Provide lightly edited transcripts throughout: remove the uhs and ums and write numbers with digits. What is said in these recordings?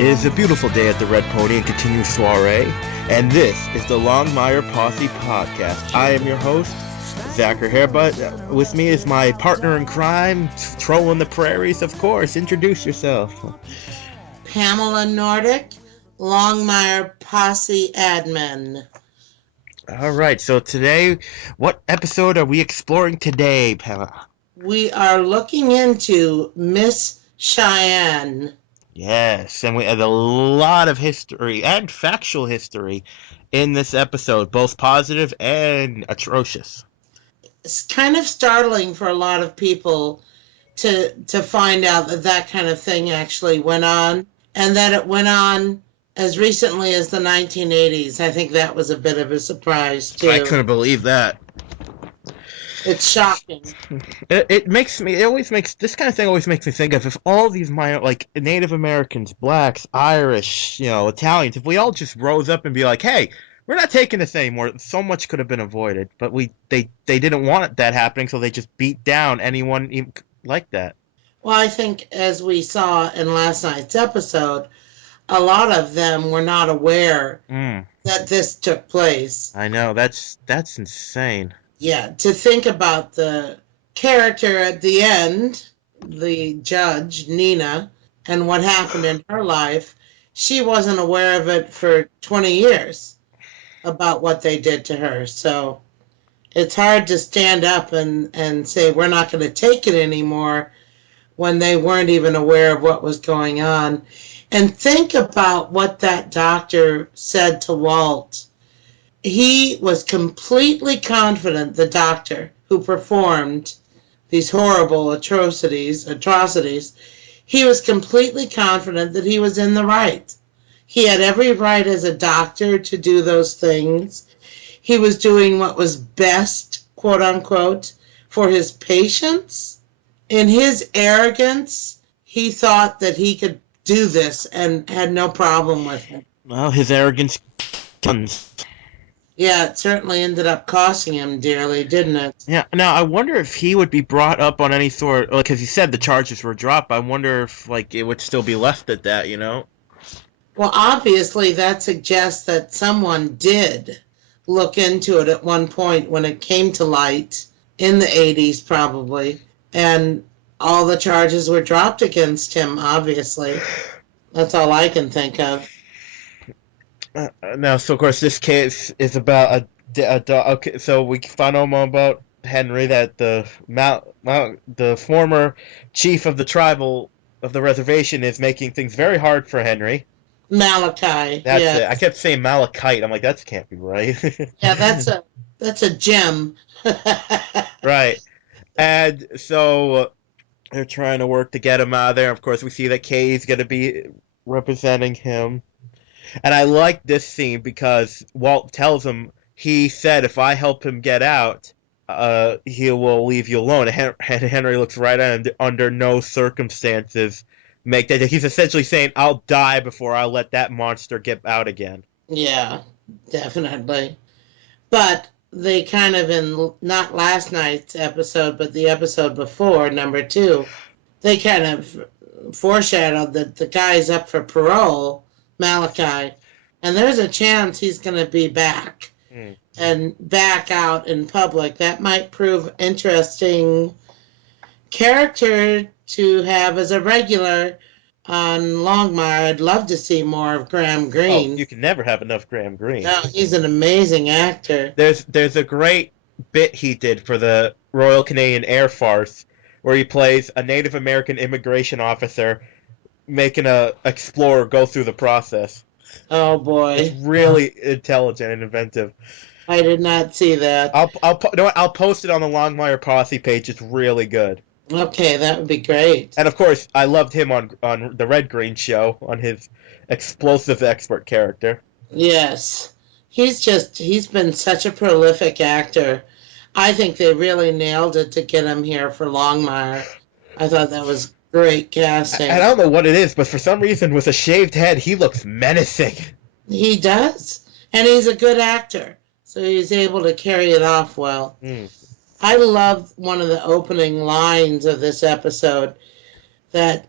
It is a beautiful day at the Red Pony and continued soiree, and this is the Longmire Posse Podcast. I am your host, Zachary Hairbutt. With me is my partner in crime, trolling the prairies, of course. Introduce yourself. Pamela Nordic, Longmire Posse Admin. All right, so today, what episode are we exploring today, Pamela? We are looking into Miss Cheyenne. Yes, and we had a lot of history and factual history in this episode, both positive and atrocious. It's kind of startling for a lot of people to find out that that kind of thing actually went on, and that it went on as recently as the 1980s. I think that was a bit of a surprise, I too. couldn't believe that. It's shocking. It always makes, this kind of thing always makes me think of if all these minor, like Native Americans, blacks, Irish, Italians, if we all just rose up and be like, hey, we're not taking this anymore, so much could have been avoided. But they didn't want that happening, so they just beat down anyone like that. Well, I think as we saw in last night's episode, a lot of them were not aware that this took place. I know, that's insane. Yeah, to think about the character at the end, the judge, Nina, and what happened in her life, she wasn't aware of it for 20 years about what they did to her. So it's hard to stand up and say, we're not going to take it anymore when they weren't even aware of what was going on. And think about what that doctor said to Walt. He was completely confident, the doctor who performed these horrible atrocities, he was completely confident that he was in the right. He had every right as a doctor to do those things. He was doing what was best, quote unquote, for his patients. In his arrogance, he thought that he could do this and had no problem with it. Well, his arrogance guns. Yeah, it certainly ended up costing him dearly, didn't it? Yeah. Now, I wonder if he would be brought up on any sort, because he said the charges were dropped. I wonder if, it would still be left at that, Well, obviously, that suggests that someone did look into it at one point when it came to light, in the 80s probably, and all the charges were dropped against him, obviously. That's all I can think of. Now, so of course, this case is about a dog. Okay, so we find out more about Henry, that the former chief of the tribal of the reservation is making things very hard for Henry. Malachi, That's yeah. it. I kept saying Malachite. I'm like, that can't be right. Yeah, that's a gem. Right. And so they're trying to work to get him out of there. Of course, we see that Kay's going to be representing him. And I like this scene because Walt tells him, he said, if I help him get out, he will leave you alone. And Henry looks right at him, under no circumstances make that. He's essentially saying, I'll die before I'll let that monster get out again. Yeah, definitely. But they kind of, in not last night's episode, but the episode before, number 2, they kind of foreshadowed that the guy's up for parole, Malachi, and there's a chance he's going to be back and back out in public. That might prove interesting character to have as a regular on Longmire. I'd love to see more of Graham Greene. Oh, you can never have enough Graham Greene. No, he's an amazing actor. There's a great bit he did for the Royal Canadian Air Force where he plays a Native American immigration officer making a explorer go through the process. Oh boy, it's really intelligent and inventive. I did not see that. I'll post it on the Longmire Posse page. It's really good. Okay, that would be great. And of course, I loved him on the Red Green show, on his explosive expert character. Yes, he's been such a prolific actor. I think they really nailed it to get him here for Longmire. I thought that was great casting. I don't know what it is, but for some reason, with a shaved head, he looks menacing. He does, and he's a good actor, so he's able to carry it off well. I love one of the opening lines of this episode that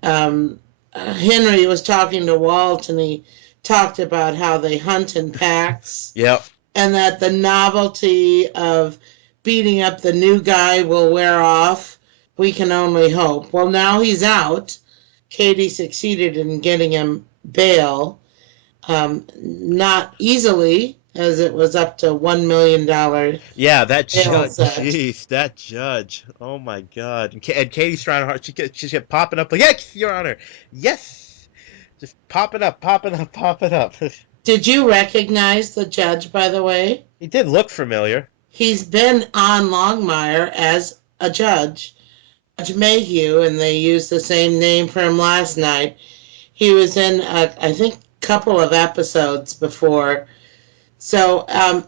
Henry was talking to Walt, and he talked about how they hunt in packs, Yep. and that the novelty of beating up the new guy will wear off. We can only hope. Well, now he's out. Katie succeeded in getting him bail, not easily, as it was up to $1 million Yeah, that bail judge. set. Jeez, that judge. Oh my God. And Katie's trying hard. She kept popping up like, yes, Your Honor. Yes. Just popping up, popping up, popping up. Did you recognize the judge, by the way? He did look familiar. He's been on Longmire as a judge, Judge Mayhew, and they used the same name for him last night. He was in, I think, a couple of episodes before. So I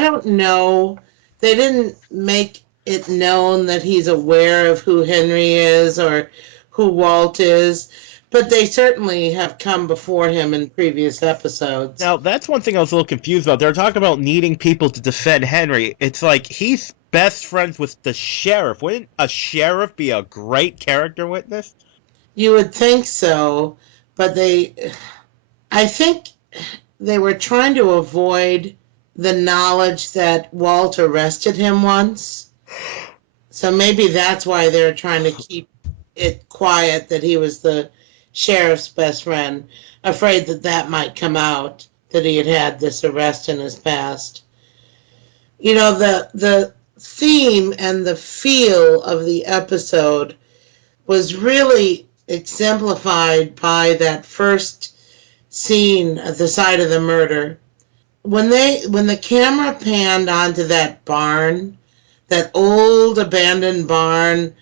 don't know. They didn't make it known that he's aware of who Henry is or who Walt is, but they certainly have come before him in previous episodes. Now, that's one thing I was a little confused about. They're talking about needing people to defend Henry. It's like he's best friends with the sheriff. Wouldn't a sheriff be a great character witness? You would think so, but I think they were trying to avoid the knowledge that Walt arrested him once. So maybe that's why they're trying to keep it quiet that he was the sheriff's best friend, afraid that that might come out, that he had had this arrest in his past. You know, the theme and the feel of the episode was really exemplified by that first scene at the site of the murder. When the camera panned onto that barn, that old abandoned barn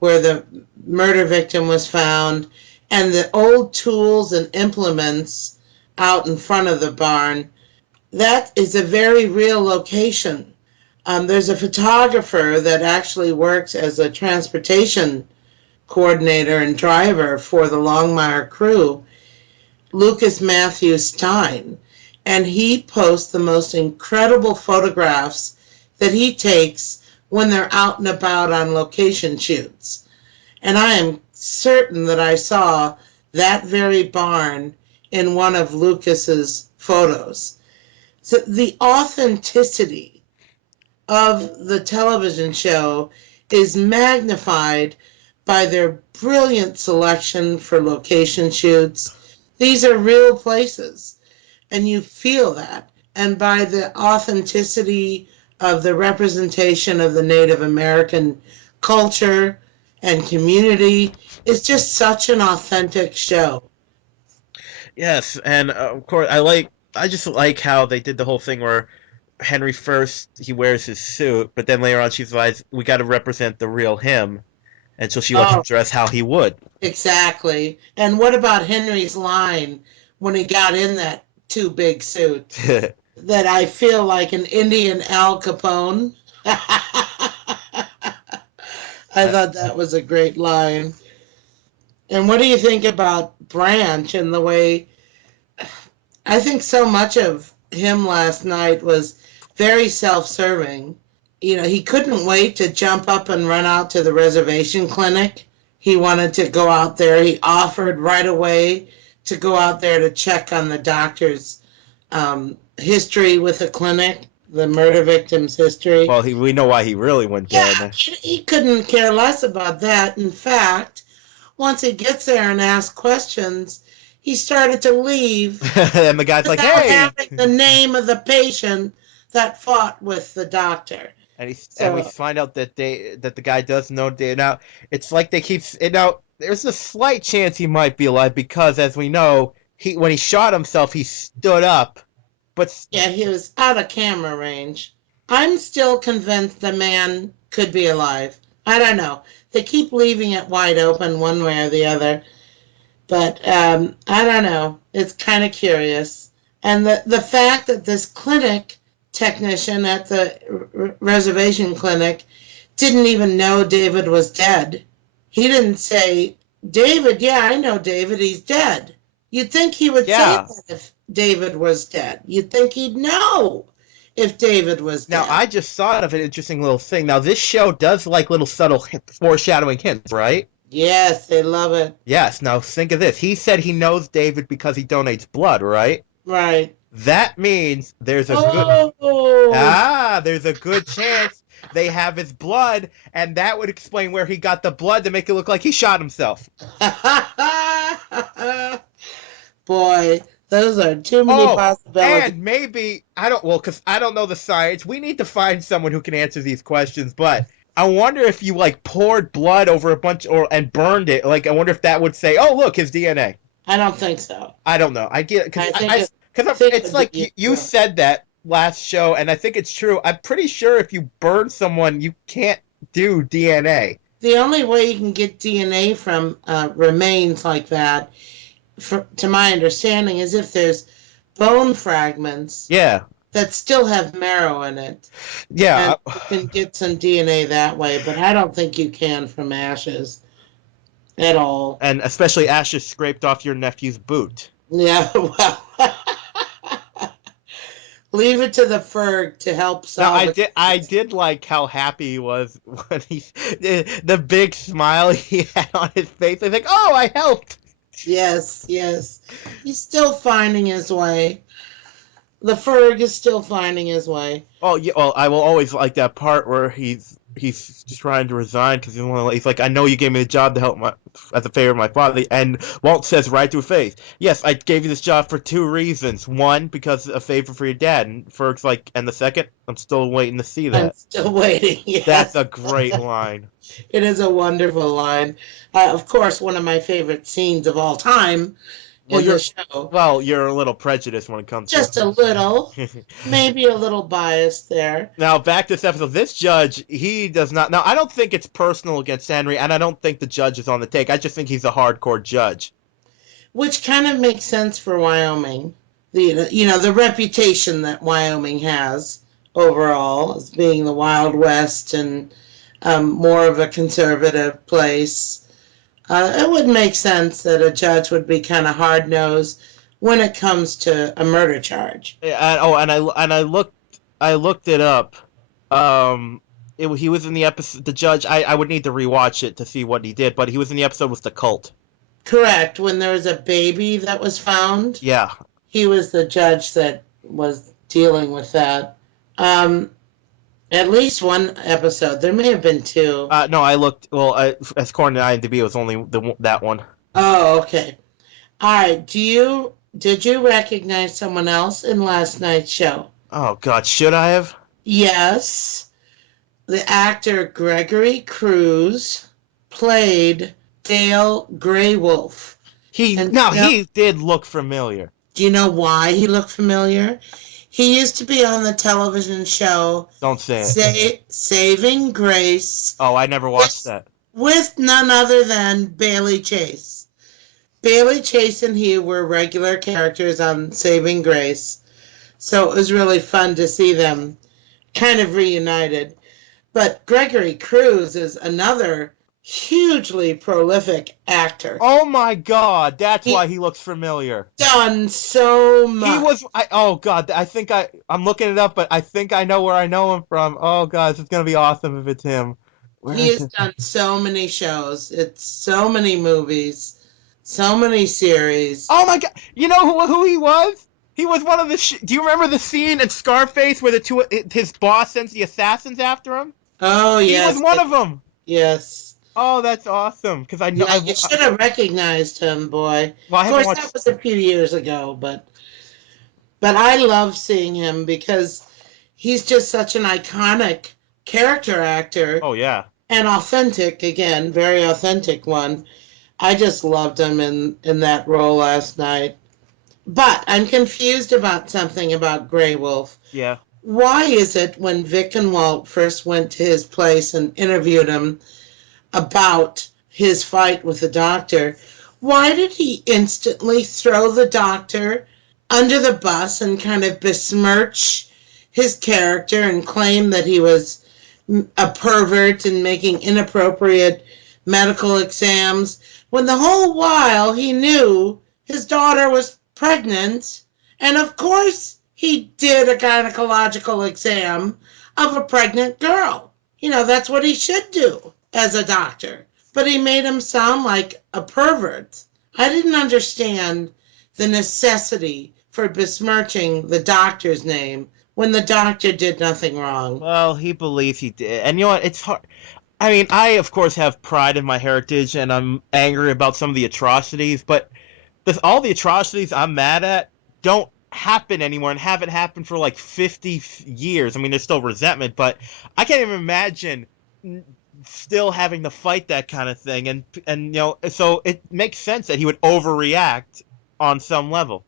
where the murder victim was found, and the old tools and implements out in front of the barn, that is a very real location. There's a photographer that actually works as a transportation coordinator and driver for the Longmire crew, Lucas Matthew Stein, and he posts the most incredible photographs that he takes when they're out and about on location shoots. And I am certain that I saw that very barn in one of Lucas's photos. So the authenticity of the television show is magnified by their brilliant selection for location shoots. These are real places, and you feel that. And by the authenticity of the representation of the Native American culture and community, it's just such an authentic show. Yes, and of course, I just like how they did the whole thing where Henry first he wears his suit, but then later on she's like, we got to represent the real him, and so she lets him Oh, dress how he would. exactly. And what about Henry's line when he got in that too big suit? That I feel like an Indian Al Capone. I thought that was a great line. And what do you think about Branch and the way I think so much of him last night was very self-serving. You know, he couldn't wait to jump up and run out to the reservation clinic. He wanted to go out there. He offered right away to go out there to check on the doctor's history with the clinic, the murder victim's history. Well, we know why he really went there. Yeah, he couldn't care less about that. In fact, once he gets there and asks questions, he started to leave And the guy's like, without "Hey," having the name of the patient that fought with the doctor. and we So, find out that the guy does know. Now it's like they keep now. There's a slight chance he might be alive because, as we know, when he shot himself, he stood up. But yeah, he was out of camera range. I'm still convinced the man could be alive. I don't know. They keep leaving it wide open one way or the other. But I don't know. It's kind of curious. And the fact that this clinic technician at the reservation clinic didn't even know David was dead. He didn't say, David, yeah, I know David, he's dead. You'd think he would say yeah. that if David was dead. You'd think he'd know if David was Now dead. I just thought of an interesting little thing. Now this show does like little subtle foreshadowing hints, right? Yes, they love it. Yes, now think of this. He said he knows David because he donates blood, right? Right. That means Oh. there's a good chance they have his blood, and that would explain where he got the blood to make it look like he shot himself. Boy, those are too many Oh, possibilities. and maybe because I don't know the science. We need to find someone who can answer these questions. But I wonder if you like poured blood over a bunch or and burned it. Like I wonder if that would say, "Oh, look, his DNA." I don't think so. I don't know. I get because I think it, think it it's would be like you useful. said that last show, and I think it's true. I'm pretty sure if you burn someone, you can't do DNA. The only way you can get DNA from remains like that, to my understanding, is if there's bone fragments Yeah, that still have marrow in it, yeah, and you can get some DNA that way. But I don't think you can from ashes at all. and especially ashes scraped off your nephew's boot. Yeah, well, leave it to the Ferg to help Now solve it. I did like how happy he was when the big smile he had on his face. He's like, "Oh, I helped." Yes, yes. He's still finding his way. The Ferg is still finding his way. Oh yeah, well I will always like that part where he's just trying to resign because he's like, "I know you gave me the job to help my as a favor of my father," and Walt says right to his face, "Yes, I gave you this job for two reasons. One, because a favor for your dad, and Ferg's like, and the second, I'm still waiting to see I'm that." still waiting. That's Yes, a great line. it is a wonderful line. Of course, one of my favorite scenes of all time Well, in the show. you're a little prejudiced when it comes to. Just a little, maybe a little biased there. Now back to this episode. This judge, he does not. Now I don't think it's personal against Henry, and I don't think the judge is on the take. I just think he's a hardcore judge. Which kind of makes sense for Wyoming. The reputation that Wyoming has overall as being the Wild West and more of a conservative place. It would make sense that a judge would be kind of hard nosed when it comes to a murder charge. I looked it up. Um, he was in the episode. The judge. I would need to rewatch it to see what he did, but he was in the episode with the cult. Correct. When there was a baby that was found, Yeah. he was the judge that was dealing with that. Um, at least one episode. There may have been two. No, I looked. Well, as according to IMDb, it was only that one. Oh, okay. All right. Did you recognize someone else in last night's show? Oh God, should I have? Yes. The actor Gregory Cruz played Dale Greywolf. And He did look familiar. do you know why he looked familiar? He used to be on the television show Don't say it. Saving Grace Oh, I never watched that. with none other than Bailey Chase. Bailey Chase and he were regular characters on Saving Grace, so it was really fun to see them kind of reunited. But Gregory Cruz is another hugely prolific actor. Oh my God, that's He's why he looks familiar. done so He much. was. Oh God, I'm looking it up, but I think I know where I know him from. Oh God, this is gonna be awesome if it's him. Where He is has it? done so many shows. It's so many movies, so many series. Oh my God, you know who he was? He was one of the. Do you remember the scene in Scarface where his boss sends the assassins after him? Oh He was yes, one of them. yes. Oh, that's awesome. Because I know. Yeah, you should have recognized him, boy. Well, I Of haven't course, that watched. was a few years ago, but I love seeing him because he's just such an iconic character actor Oh yeah. and authentic again, very authentic one. I just loved him in that role last night. But I'm confused about something about Grey Wolf. Yeah. Why is it when Vic and Walt first went to his place and interviewed him about his fight with the doctor, why did he instantly throw the doctor under the bus and kind of besmirch his character and claim that he was a pervert and making inappropriate medical exams when the whole while he knew his daughter was pregnant? And of course, he did a gynecological exam of a pregnant girl. That's what he should do as a doctor. but he made him sound like a pervert. I didn't understand the necessity for besmirching the doctor's name when the doctor did nothing wrong. Well, he believes he did. And you know what? It's hard. I mean, I, of course, have pride in my heritage, and I'm angry about some of the atrocities, but all the atrocities I'm mad at don't happen anymore and haven't happened for like 50 years. I mean, there's still resentment, but I can't even imagine still having to fight that kind of thing. And you know, so it makes sense that he would overreact on some level.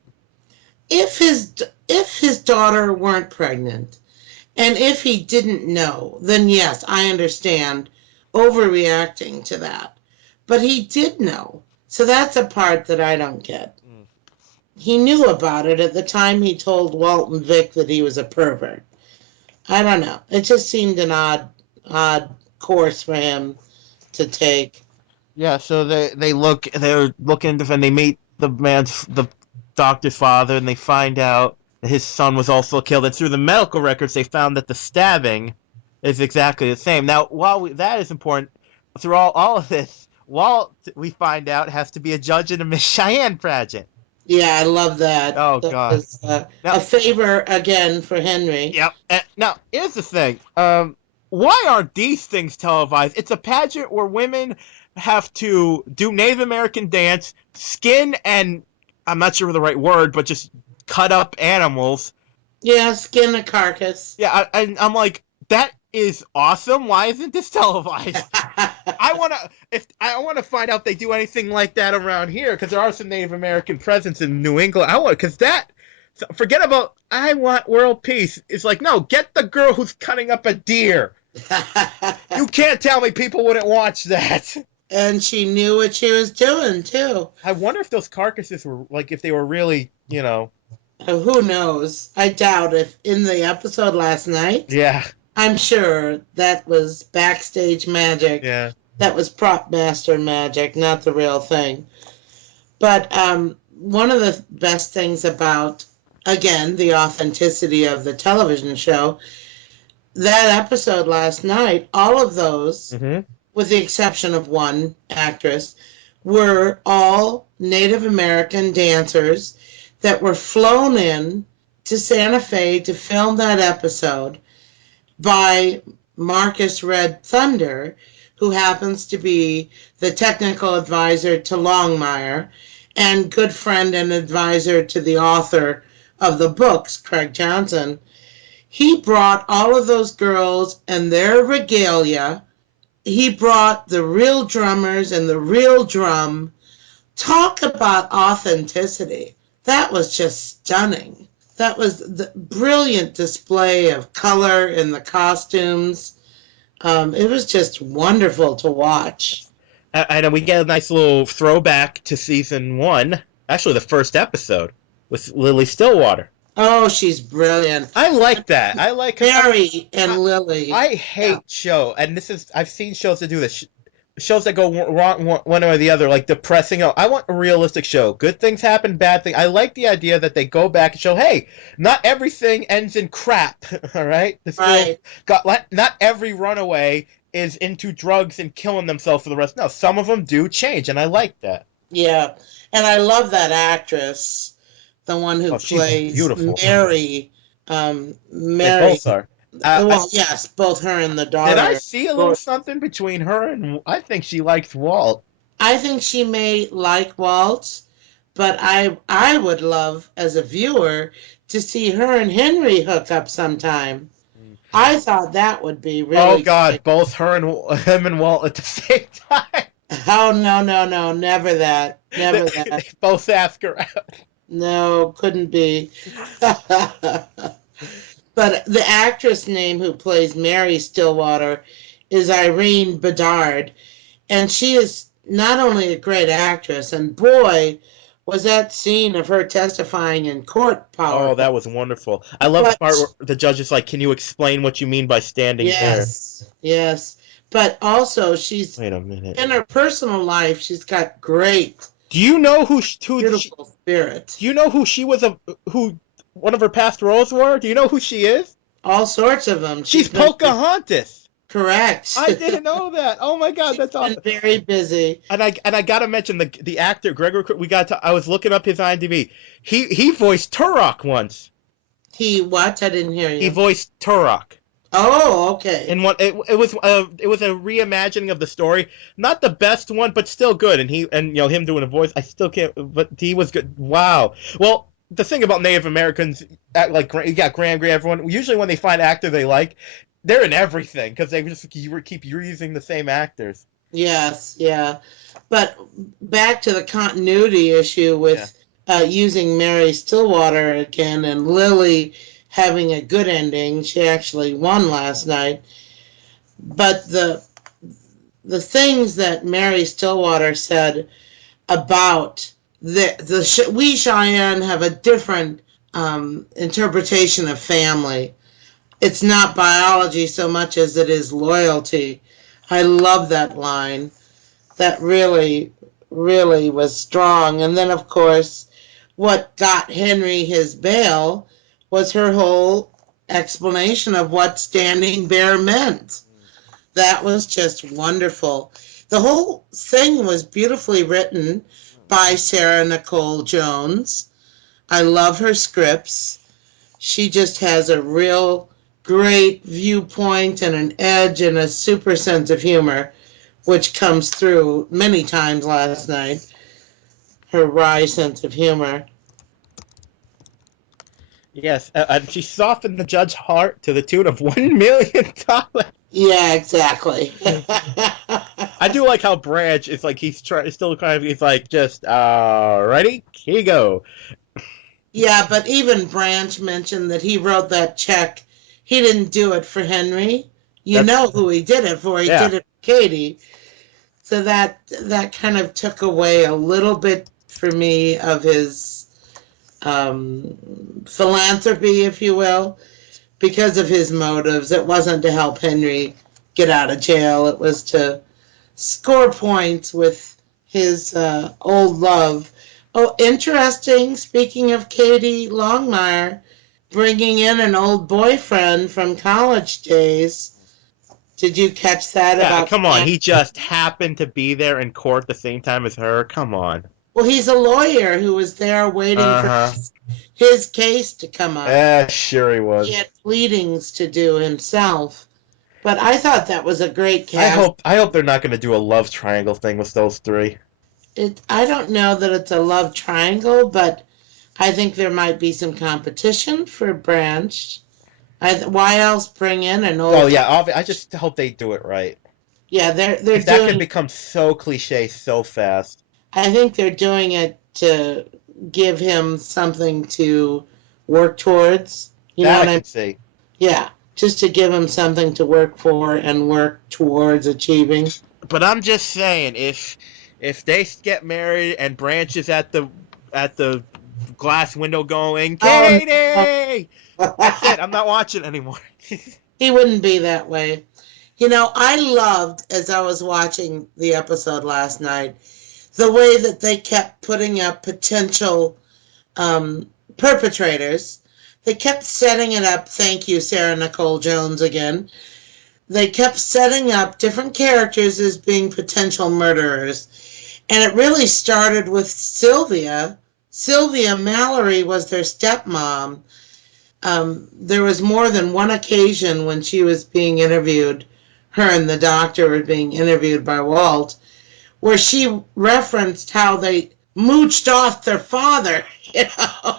If his daughter weren't pregnant, and if he didn't know, then yes, I understand overreacting to that. But he did know. So that's a part that I don't get. He knew about it at the time he told Walt and Vic that he was a pervert. I don't know. It just seemed an odd course for him to take. Yeah, so they're looking and they meet the doctor's father, and they find out that his son was also killed. And through the medical records, they found that the stabbing is exactly the same. Now, that is important, through all of this, Walt, we find out, has to be a judge in a Miss Cheyenne pageant. Yeah, I love that. Oh That God! was Now, a favor again for Henry. yep. Now, here's the thing. Why aren't these things televised? It's a pageant where women have to do Native American dance, skin, and I'm not sure the right word, but just cut up animals. Yeah, skin the carcass. Yeah, I'm like, that is awesome. Why isn't this televised? I want to find out if they do anything like that around here, because there are some Native American presence in New England. Because that, forget about, I want world peace. It's like, no, get the girl who's cutting up a deer. You can't tell me people wouldn't watch that. And she knew what she was doing too. I wonder if those carcasses were like, if they were really, you know. Who knows? I doubt if in the episode last night. Yeah. I'm sure that was backstage magic. Yeah. That was prop master magic, not the real thing. But one of the best things about, again, the authenticity of the television show, that episode last night, all of those, with the exception of one actress, were all Native American dancers that were flown in to Santa Fe to film that episode by Marcus Red Thunder, who happens to be the technical advisor to Longmire and good friend and advisor to the author of the books, Craig Johnson. He brought all of those girls and their regalia. He brought the real drummers and the real drum. Talk about authenticity. That was just stunning. That was the brilliant display of color in the costumes. It was just wonderful to watch. And we get a nice little throwback to season 1, actually the first episode, with Lily Stillwater. Oh, she's brilliant. I like that. I like Mary and Lily. I hate show, and I've seen shows that do this. Shows that go wrong one or the other, like depressing. Oh, I want a realistic show. Good things happen, bad things. I like the idea that they go back and show, hey, not everything ends in crap. All right, Right. Not every runaway is into drugs and killing themselves for the rest. No, some of them do change, and I like that. Yeah, and I love that actress, the one who plays beautiful. Mary. They Mary. both are. Well, yes, both her and the daughter. Did I see a little something between her and? I think she likes Walt. I think she may like Walt, but I would love, as a viewer, to see her and Henry hook up sometime. I thought that would be really. Oh God, great. both him and Walt at the same time. Oh no, never that, never that. They both ask her out. No, couldn't be. But the actress name who plays Mary Stillwater is Irene Bedard, and she is not only a great actress, and boy, was that scene of her testifying in court powerful. Oh, that was wonderful. I love the part where the judge is like, can you explain what you mean by standing there? Yes. But also, she's, wait a minute, in her personal life, she's got great, do you know beautiful spirit. Do you know who she was, who one of her past roles were? Do you know who she is? All sorts of them. She's Pocahontas. correct. I didn't know that. Oh my God, She's that's been awesome. very busy. And I gotta mention the actor Gregor. I was looking up his IMDb. He voiced Turok once. He what? I didn't hear He you. voiced Turok. Oh, okay. And it was a reimagining of the story, not the best one, but still good. And him doing a voice, I still can't. But he was good. Wow. Well, the thing about Native Americans, like you got Graham Greene, everyone. Usually when they find an actor they like, they're in everything because they just keep reusing the same actors. Yes, yeah. But back to the continuity issue Yeah. with using Mary Stillwater again and Lily having a good ending. She actually won last night. But the things that Mary Stillwater said about we Cheyenne have a different interpretation of family. It's not biology so much as it is loyalty. I love that line. That really, really was strong. And then, of course, what got Henry his bail was her whole explanation of what standing bear meant. That was just wonderful. The whole thing was beautifully written by Sarah Nicole Jones. I love her scripts. She just has a real great viewpoint and an edge and a super sense of humor, which comes through many times last night. Her wry sense of humor. Yes, and she softened the judge's heart to the tune of $1 million. Yeah, exactly. I do like how Branch is like still kind of he's like just ready, here you go. Yeah, but even Branch mentioned that he wrote that check. He didn't do it for Henry. You That's know who he did it for. He yeah. did it for Katie. So that kind of took away a little bit for me of his philanthropy, if you will, because of his motives. It wasn't to help Henry get out of jail. It was to score points with his old love. Oh, interesting. Speaking of Katie Longmire, bringing in an old boyfriend from college days. Did you catch that Yeah, about come on. Fran? He just happened to be there in court at the same time as her. Come on. Well, he's a lawyer who was there waiting for Uh-huh. his case to come up. Sure he He was. had pleadings to do himself. But I thought that was a great cast. I hope they're not going to do a love triangle thing with those three. I don't know that it's a love triangle, but I think there might be some competition for Branch. Why else bring in an Oh old? yeah, I just hope they do it right. Yeah, they're Because that could doing. become so cliche so fast. I think they're doing it to give him something to work towards. You know That I what I mean? can see. Yeah, just to give him something to work for and work towards achieving. But I'm just saying, if they get married and Branch is at the glass window going, Oh Katie, that's no, it. I'm not watching anymore. he wouldn't be that way. You know, I loved as I was watching the episode last night the way that they kept putting up potential um, perpetrators. They kept setting it up. Thank you, Sarah Nicole Jones, again. They kept setting up different characters as being potential murderers. And it really started with Sylvia. Sylvia Mallory was their stepmom. There was more than one occasion when she was being interviewed, her and the doctor were being interviewed by Walt, where she referenced how they mooched off their father, you know.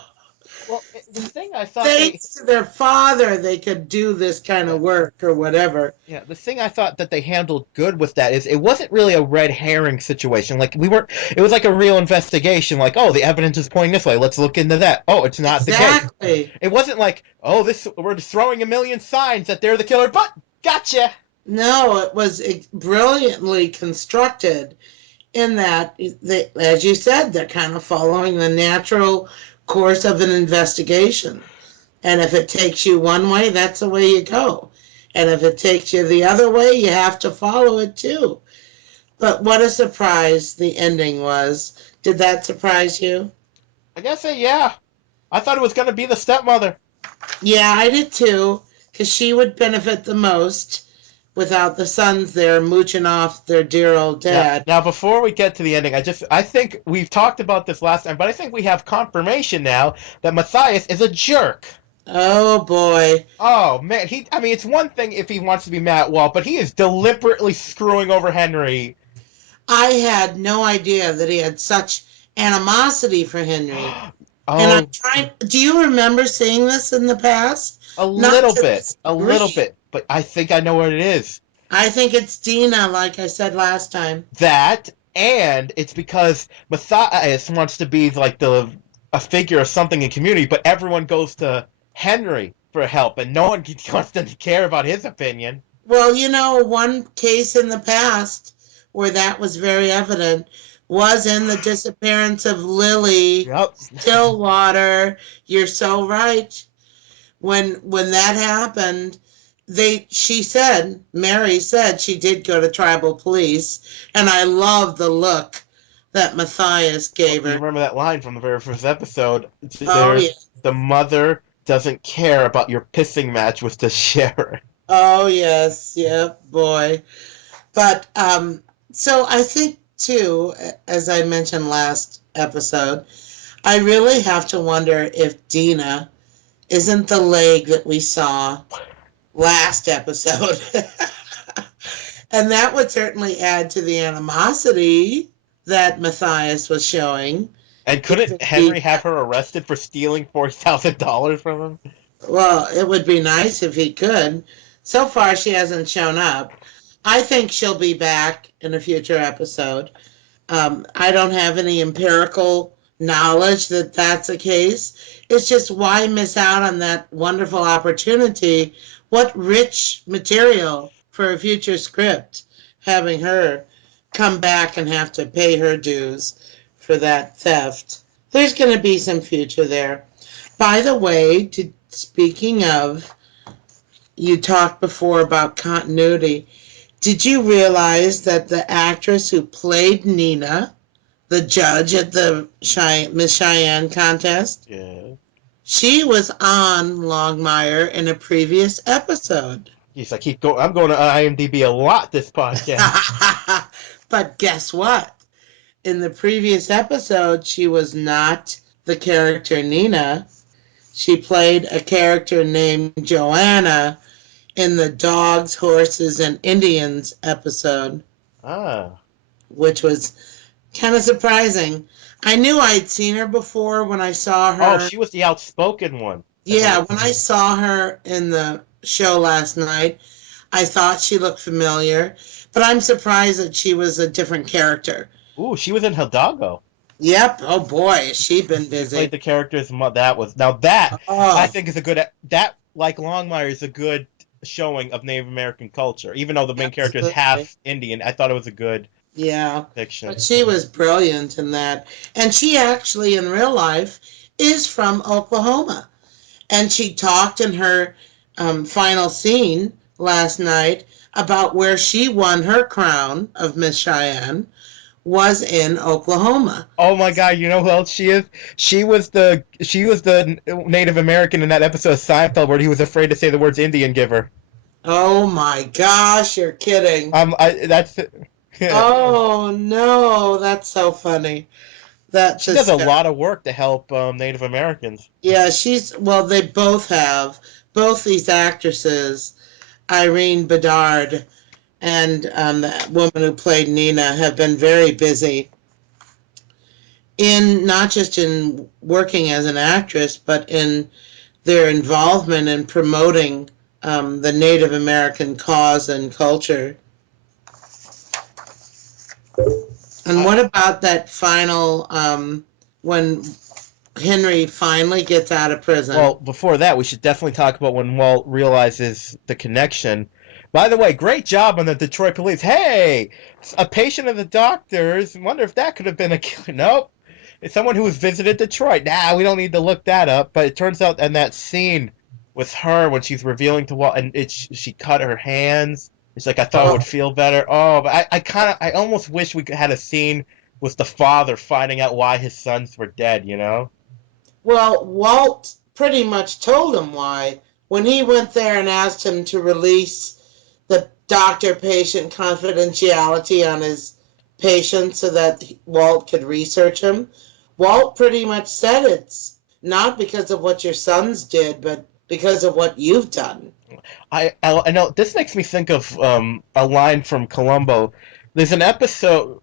Well, the thing I thought Thanks to their father, they could do this kind yeah, of work or whatever. yeah, the thing I thought that they handled good with that is it wasn't really a red herring situation. Like we weren't, it was like a real investigation. Like, oh, the evidence is pointing this way. Let's look into that. Oh, it's not the case. Exactly. It wasn't like, oh, this we're just throwing a million signs that they're the killer, but gotcha. No, it was brilliantly constructed in that, they, as you said, they're kind of following the natural course of an investigation. And if it takes you one way, that's the way you go. And if it takes you the other way, you have to follow it too. But what a surprise the ending was. Did that surprise you? I guess yeah. I thought it was gonna be the stepmother. Yeah, I did too, because she would benefit the most. without the sons there mooching off their dear old Yeah. dad. Now, before we get to the ending, I think we've talked about this last time, but I think we have confirmation now that Matthias is a jerk. Oh boy. Oh man, I mean, it's one thing if he wants to be Matt Walt, but he is deliberately screwing over Henry. I had no idea that he had such animosity for Henry. And I'm Oh, trying, do you remember seeing this in the past? Not to this a little degree. bit, but I think I know what it is. I think it's Dina, like I said last time. That, and it's because Matthias wants to be like a figure of something in community, but everyone goes to Henry for help, and no one wants to care about his opinion. Well, one case in the past where that was very evident was in the disappearance of Lily Yep. Stillwater. You're so right. When that happened, Mary said she did go to tribal police, and I love the look that Matthias gave You her. remember that line from the very first episode? Oh yeah. The mother doesn't care about your pissing match with the sheriff. Oh yes, yep, boy. But so I think too, as I mentioned last episode, I really have to wonder if Dina isn't the leg that we saw last episode. And that would certainly add to the animosity that Matthias was showing. And If couldn't indeed, Henry have her arrested for stealing $4,000 from him? well, it would be nice if he could. So far, she hasn't shown up. I think she'll be back in a future episode. I don't have any empirical knowledge that that's the case. It's just why miss out on that wonderful opportunity? What rich material for a future script, having her come back and have to pay her dues for that theft. There's going to be some future there. By the way, speaking of, you talked before about continuity. Did you realize that the actress who played Nina, the judge at the Miss Cheyenne contest, Yeah. she was on Longmire in a previous episode? Jeez, I'm going to IMDb a lot this podcast. But guess what? In the previous episode, she was not the character Nina. She played a character named Joanna in the Dogs, Horses, and Indians episode, Ah. which was kind of surprising. I knew I'd seen her before when I saw Oh, her. she was the outspoken one. Yeah, when I saw her in the show last night, I thought she looked familiar, but I'm surprised that she was a different character. Ooh, she was in Hidalgo. Yep. Oh boy, has she been She played busy. the character's that was now that I Oh, think is a good that like Longmire is a good showing of Native American culture. Even though the main character is absolutely. half Indian, I thought it was a good Yeah. fiction. But she was brilliant in that. And she actually, in real life, is from Oklahoma. And she talked in her final scene last night about where she won her crown of Miss Cheyenne was in Oklahoma. Oh my God! You know who else she is? She was the Native American in that episode of Seinfeld where he was afraid to say the words Indian giver. Oh my gosh, you're kidding. That's Oh no, that's so funny. That she does just a lot of work to help Native Americans. Yeah, well, they both have. Both these actresses, Irene Bedard and the woman who played Nina, have been very busy in not just in working as an actress, but in their involvement in promoting the Native American cause and culture. And I, what about that final, when Henry finally gets out of well, prison? before that, we should definitely talk about when Walt realizes the connection. By the way, great job on the Detroit police. Hey, a patient of the doctor's. Wonder if that could have been a killer. Nope. It's someone who has visited Detroit. Nah, we don't need to look that up. But it turns out in that scene with her when she's revealing to Walt, and she cut her hands. It's like I thought it would Oh, feel better. Oh, but I almost wish we had a scene with the father finding out why his sons were dead. You know? well, Walt pretty much told him why when he went there and asked him to release the doctor-patient confidentiality on his patient so that Walt could research him. Walt pretty much said it's not because of what your sons did, but because of what you've done. I know this makes me think of a line from Columbo. There's an episode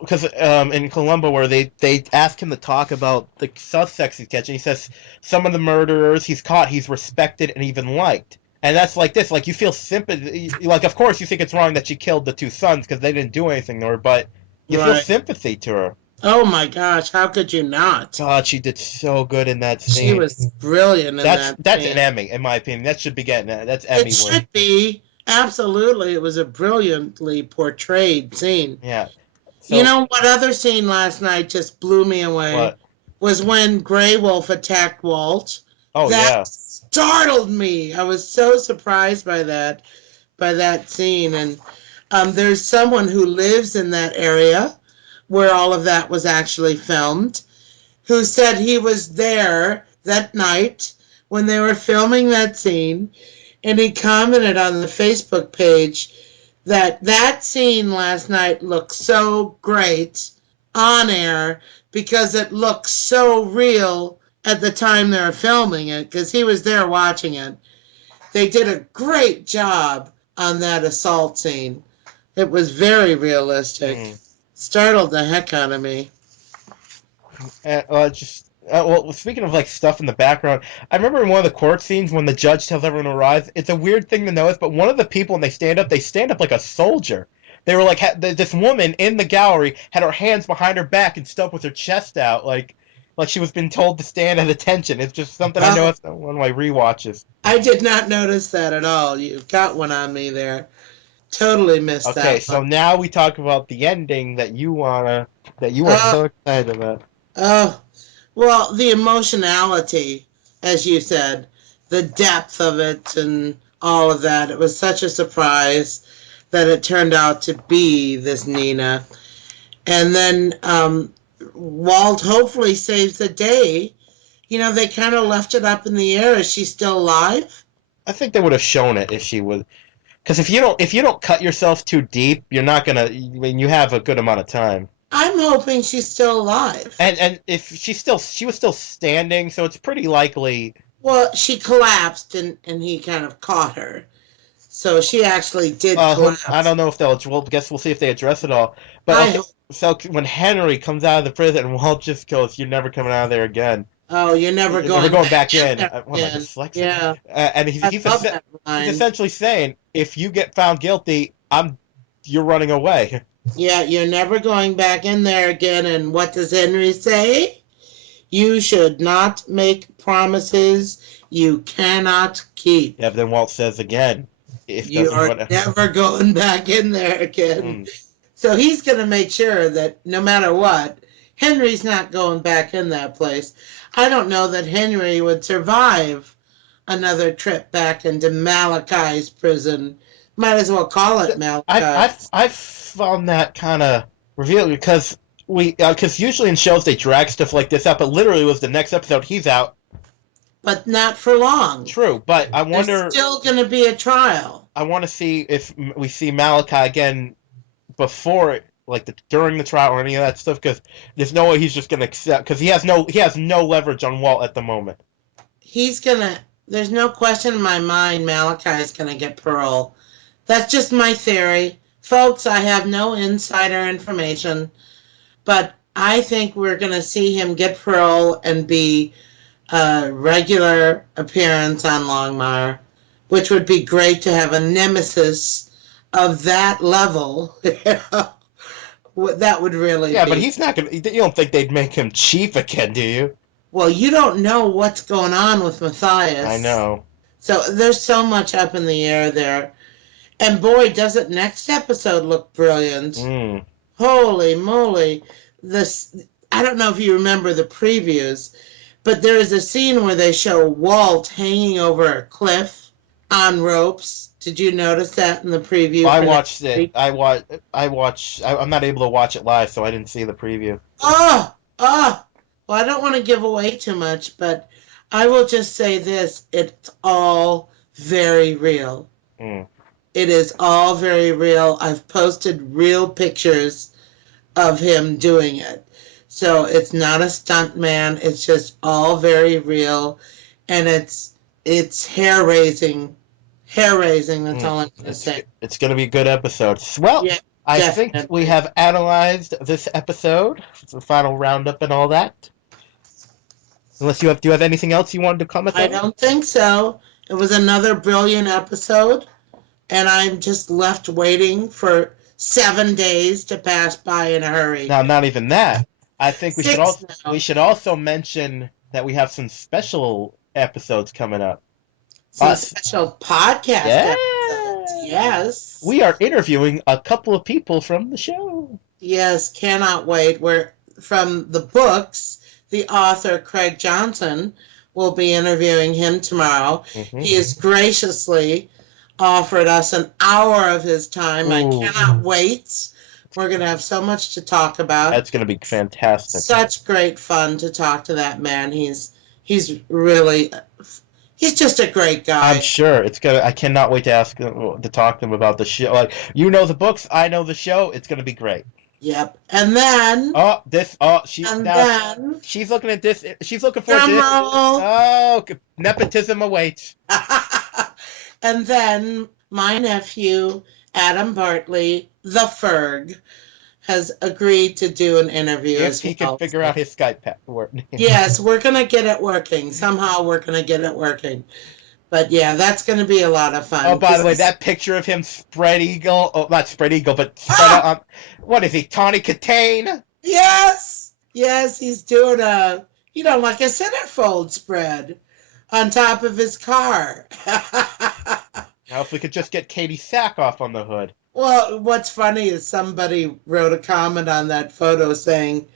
because in Columbo where they ask him to talk about the suspects he's catching. He says some of the murderers he's caught, he's respected and even liked. And that's like this, like you feel sympathy. Like of course you think it's wrong that she killed the two sons because they didn't do anything to her, but you feel Right. sympathy to her. Oh my gosh, how could you not? God, she did so good in that She scene. was brilliant in That's that that's an scene. Emmy in my opinion. That should be getting that's It Emmy worth. should be. Absolutely. It was a brilliantly portrayed scene. Yeah. You So know what other scene last night just blew me away? what? Was when Grey Wolf attacked Walt. Oh That yeah. startled me. I was so surprised by that scene. And there's someone who lives in that area where all of that was actually filmed, who said he was there that night when they were filming that scene, and he commented on the Facebook page that that scene last night looked so great on air because it looked so real at the time they were filming it, because he was there watching it. They did a great job on that assault scene. It was very realistic. Mm. Startled the heck out of me. Just well, speaking of like stuff in the background, I remember in one of the court scenes when the judge tells everyone to rise. It's a weird thing to notice, but one of the people when they stand up like a soldier. They were like this woman in the gallery had her hands behind her back and stood up with her chest out, like she was been told to stand at attention. It's just something I Oh, noticed on one of my rewatches. I did not notice that at all. You've got one on me there. Totally missed Okay, that one. so now we talk about the ending that you are Oh, so excited about. oh, well, the emotionality, as you said, the depth of it and all of that. It was such a surprise that it turned out to be this Nina. And then Walt hopefully saves the day. You know, they kind of left it up in the air. Is she still alive? I think they would have shown it if she was. Because if you don't cut yourself too deep, you're not gonna. I mean, you have a good amount of time. I'm hoping she's still alive. And if she was still standing, so it's pretty likely. Well, she collapsed and he kind of caught her. So she actually did I collapse. don't know if they'll. Well, guess we'll see if they address it all. But I okay, hope. so when Henry comes out of the prison, and Walt just goes, "You're never coming out of there again. Oh, you're never You're never going going back back in in." there What am I again. dyslexic? Yeah, And I love that he's line. essentially saying, if you get found guilty, you're running away. Yeah, you're never going back in there again. And what does Henry say? You should not make promises you cannot keep. Yeah, but then Walt says again, if You doesn't are what. never going back in there again. Mm. So he's going to make sure that no matter what, Henry's not going back in that place. I don't know that Henry would survive another trip back into Malachi's prison. Might as well call it Malachi's. I've found that kind of revealing because usually in shows they drag stuff like this out, but literally it was the next episode he's out. But not for long. True, but There's still going to be a trial. I want to see if we see Malachi again before like during the trial or any of that stuff, because there's no way he's just gonna accept, because he has no leverage on Walt at the moment. He's going to, there's no question in my mind Malachi's going to get parole. That's just my theory. Folks, I have no insider information, but I think we're going to see him get parole and be a regular appearance on Longmire, which would be great to have a nemesis of that level. That would really Yeah, be. but he's not gonna. You don't think they'd make him chief again, do you? Well, you don't know what's going on with I Matthias. know. So there's so much up in the air there. And boy, does it next episode look brilliant. Mm. Holy moly. This, I don't know if you remember the previews, but there is a scene where they show Walt hanging over a cliff on ropes. Did you notice that in the preview I for next watched it. week? I'm not able to watch it live, so I didn't see the preview. Oh, oh. Well, I don't want to give away too much, but I will just say this. It's all very real. Mm. It is all very real. I've posted real pictures of him doing it. So it's not a stunt man. It's just all very real, and it's hair raising. Hair raising. That's all I'm going to say. It's going to be a good episode. Well, Yeah, I think definitely. we have analyzed this episode, the final roundup and all that. Unless do you have anything else you wanted to comment I on? don't think so. It was another brilliant episode, and I'm just left waiting for 7 days to pass by in a hurry. Now, not even that. I think we 6 now. should also mention that we have some special episodes coming up. Some special podcast Yeah. episodes. Yes. We are interviewing a couple of people from the show. Yes, cannot wait. We're from the books. The author Craig Johnson will be interviewing him tomorrow. Mm-hmm. He has graciously offered us an hour of his time. Ooh. I cannot wait. We're going to have so much to talk about. That's going to be fantastic. Such great fun to talk to that man. He's just a great guy. I'm sure I cannot wait to talk to him about the show. Like, you know the books, I know the show. It's going to be great. Yep. And then. She's looking at this. She's looking for drum this. roll. Oh, nepotism awaits. And then my nephew, Adam Bartley, the Ferg, has agreed to do an interview if he can figure out his Skype password. Yes, we're going to get it working. Somehow we're going to get it working. But yeah, that's going to be a lot of fun. Oh, by the way, that picture of him spread eagle, not spread eagle, but what is he, Tawny Katane? Yes, he's doing like a centerfold spread on top of his car. Now, if we could just get Katie Sackhoff on the hood. Well, what's funny is somebody wrote a comment on that photo saying,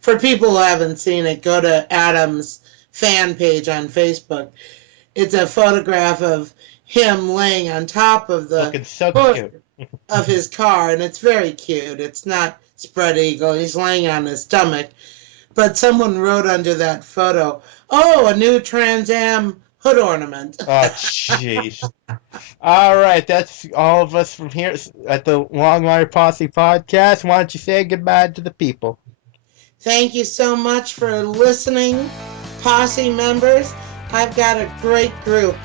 for people who haven't seen it, go to Adam's fan page on Facebook. It's a photograph of him laying on top of the hood of his car, and it's very cute. It's not spread eagle. He's laying on his stomach. But someone wrote under that photo, "Oh, a new Trans Am hood ornament." Oh, jeez. All right, that's all of us from here at the Longmire Posse Podcast. Why don't you say goodbye to the people? Thank you so much for listening, Posse members. I've got a great group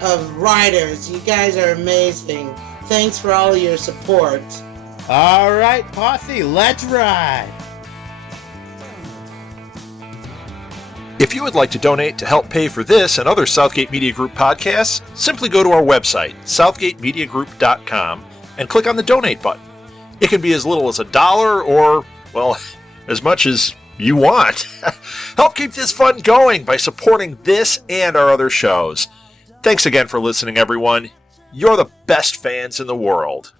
of riders. You guys are amazing. Thanks for all your support. All right, Posse, let's ride. If you would like to donate to help pay for this and other Southgate Media Group podcasts, simply go to our website, southgatemediagroup.com, and click on the donate button. It can be as little as $1 or, well, as much as you want. Help keep this fun going by supporting this and our other shows. Thanks again for listening, everyone. You're the best fans in the world.